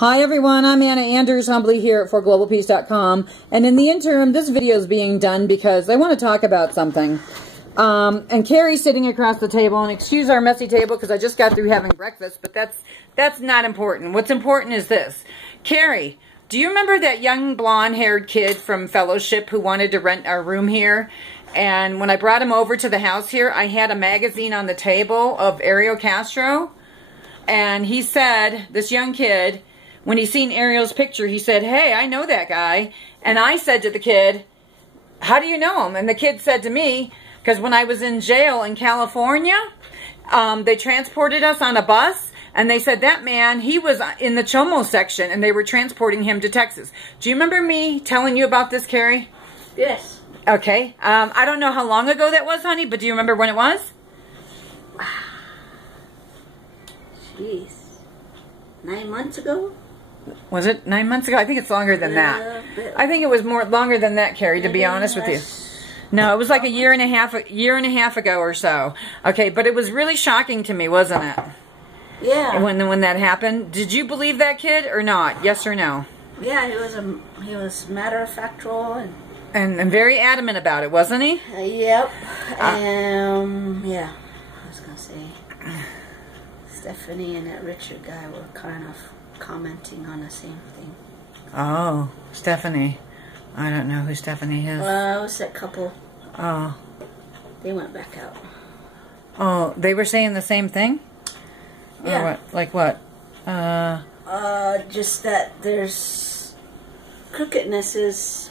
Hi everyone, I'm Anna Anders, humbly here at forglobalpeace.com, and in the interim, this video is being done because I want to talk about something. And Carrie's sitting across the table, and excuse our messy table because I just got through having breakfast, but that's not important. What's important is this. Carrie, do you remember that young blonde-haired kid from Fellowship who wanted to rent our room here? And when I brought him over to the house here, I had a magazine on the table of Ariel Castro, and he said, this young kid, when he seen Ariel's picture, he said, "Hey, I know that guy." And I said to the kid, "How do you know him?" And the kid said to me, because when I was in jail in California, they transported us on a bus, and they said that man, he was in the Chomo section, and they were transporting him to Texas. Do you remember me telling you about this, Carrie? Yes. Okay. I don't know how long ago that was, honey, but do you remember when it was? Jeez. 9 months ago? Was it 9 months ago? I think it's longer than that. I think it was longer than that, Carrie, to be honest with you. No, it was like a year and a half ago or so. Okay, but it was really shocking to me, wasn't it? Yeah. When that happened. Did you believe that kid or not? Yes or no? Yeah, he was matter-of-factual and very adamant about it, wasn't he? Yep. Yeah. I was gonna say Stephanie and that Richard guy were kind of commenting on the same thing. Oh, Stephanie. I don't know who Stephanie is. Well, it was that couple. Oh. They went back out. Oh, they were saying the same thing? Yeah. Or what? Like what? Just that there's crookednesses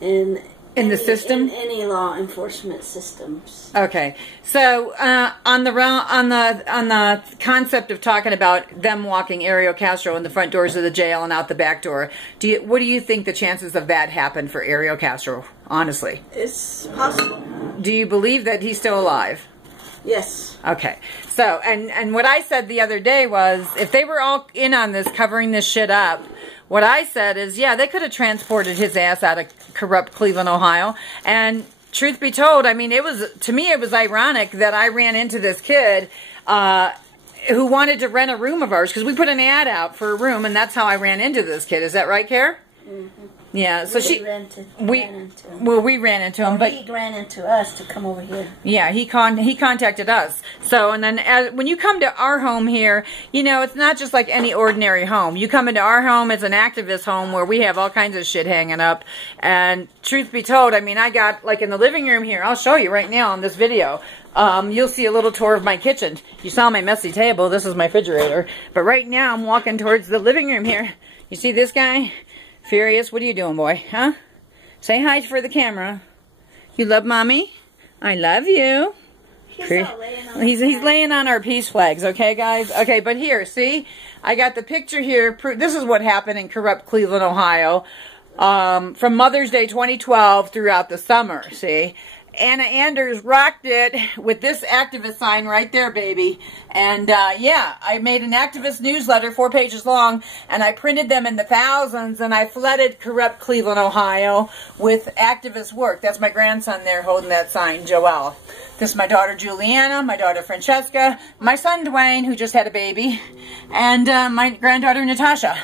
in the system? In any law enforcement systems. Okay, so on the concept of talking about them walking Ariel Castro in the front doors of the jail and out the back door, what do you think the chances of that happen for Ariel Castro? Honestly, it's possible. Do you believe that he's still alive? Yes. Okay. So, and what I said the other day was, if they were all in on this, covering this shit up, what I said is, yeah, they could have transported his ass out of corrupt Cleveland, Ohio. And truth be told, I mean, to me, it was ironic that I ran into this kid who wanted to rent a room of ours, because we put an ad out for a room, and that's how I ran into this kid. Is that right, Care? Mm-hmm. Yeah, so we ran into him. Well, we ran into him, but he ran into us to come over here. Yeah, he contacted us. So, and then when you come to our home here, you know, it's not just like any ordinary home. You come into our home, it's an activist home where we have all kinds of shit hanging up. And truth be told, I mean, I got, like in the living room here, I'll show you right now on this video. You'll see a little tour of my kitchen. You saw my messy table. This is my refrigerator. But right now, I'm walking towards the living room here. You see this guy? Furious, what are you doing, boy? Huh? Say hi for the camera. You love mommy? I love you. He's laying on our peace flags, okay, guys? Okay, but here, see? I got the picture here. This is what happened in corrupt Cleveland, Ohio, from Mother's Day 2012 throughout the summer, see? Anna Anders rocked it with this activist sign right there, baby. And, yeah, I made an activist newsletter, 4 pages long, and I printed them in the thousands, and I flooded corrupt Cleveland, Ohio with activist work. That's my grandson there holding that sign, Joel. This is my daughter, Juliana, my daughter, Francesca, my son, Dwayne, who just had a baby, and my granddaughter, Natasha.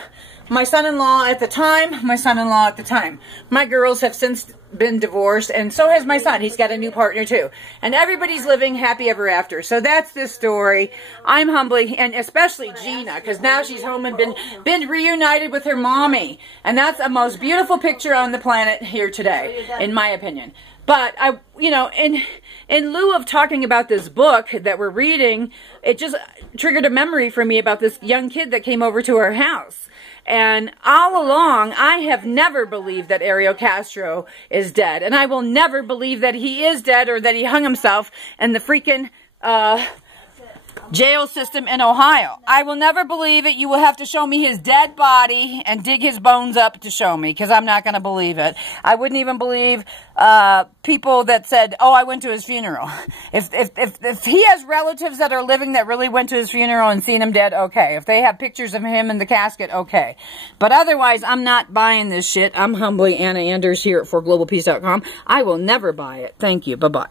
My son-in-law at the time, My girls have since been divorced, and so has my son. He's got a new partner, too. And everybody's living happy ever after. So that's this story. I'm humbly, and especially Gina, because now she's home and been reunited with her mommy. And that's the most beautiful picture on the planet here today, in my opinion. But, you know, in lieu of talking about this book that we're reading, it just triggered a memory for me about this young kid that came over to our house. And all along, I have never believed that Ariel Castro is dead. And I will never believe that he is dead or that he hung himself in the freaking jail system in Ohio. I will never believe it. You will have to show me his dead body and dig his bones up to show me, because I'm not going to believe it. I wouldn't even believe people that said, "Oh, I went to his funeral." If he has relatives that are living that really went to his funeral and seen him dead, okay. If they have pictures of him in the casket, okay. But otherwise, I'm not buying this shit. I'm humbly Anna Anders here at forglobalpeace.com. I will never buy it. Thank you. Bye-bye.